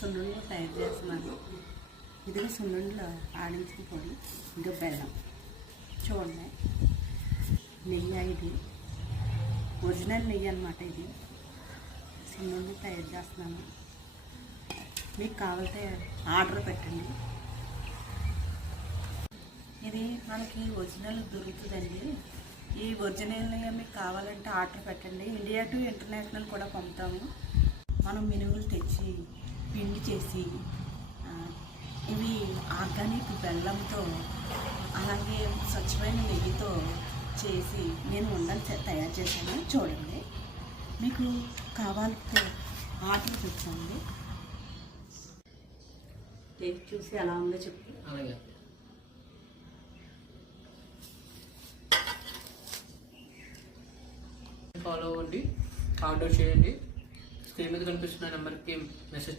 సున్నుండలు తయారు చేస్తున్నాను. ఇదిగో సున్నుండలు ఆడించిన పొడి, ఇంకా బెల్లం. చూడండి, నెయ్యి, ఇది ఒరిజినల్ నెయ్యి అన్నమాట. ఇది సున్నుండలు తయారు చేస్తున్నాను. మీకు కావాలంటే ఆర్డర్ పెట్టండి. ఇది మనకి ఒరిజినల్ దొరుకుతుందండి. ఈ ఒరిజినల్ నెయ్యి మీకు కావాలంటే ఆర్డర్ పెట్టండి. ఇండియా టు ఇంటర్నేషనల్ కూడా పంపుతాము. మనం మినుములు తెచ్చి పిండి చేసి ఇవి ఆర్గానిక్ బెల్లంతో అలాగే స్వచ్ఛమైన నెయ్యితో చేసి నేను ఉండలు తయారు చేశాను. చూడండి, మీకు కావాలంటే ఆర్డర్ పెట్టండి. టేస్ట్ చూసి ఎలా ఉందో చెప్పు. అలాగే ఫాలో అవ్వండి, ఆర్డర్ చేయండి. స్క్రీన్ మీద కనిపిస్తున్న నెంబర్కి మెసేజ్ చేయండి.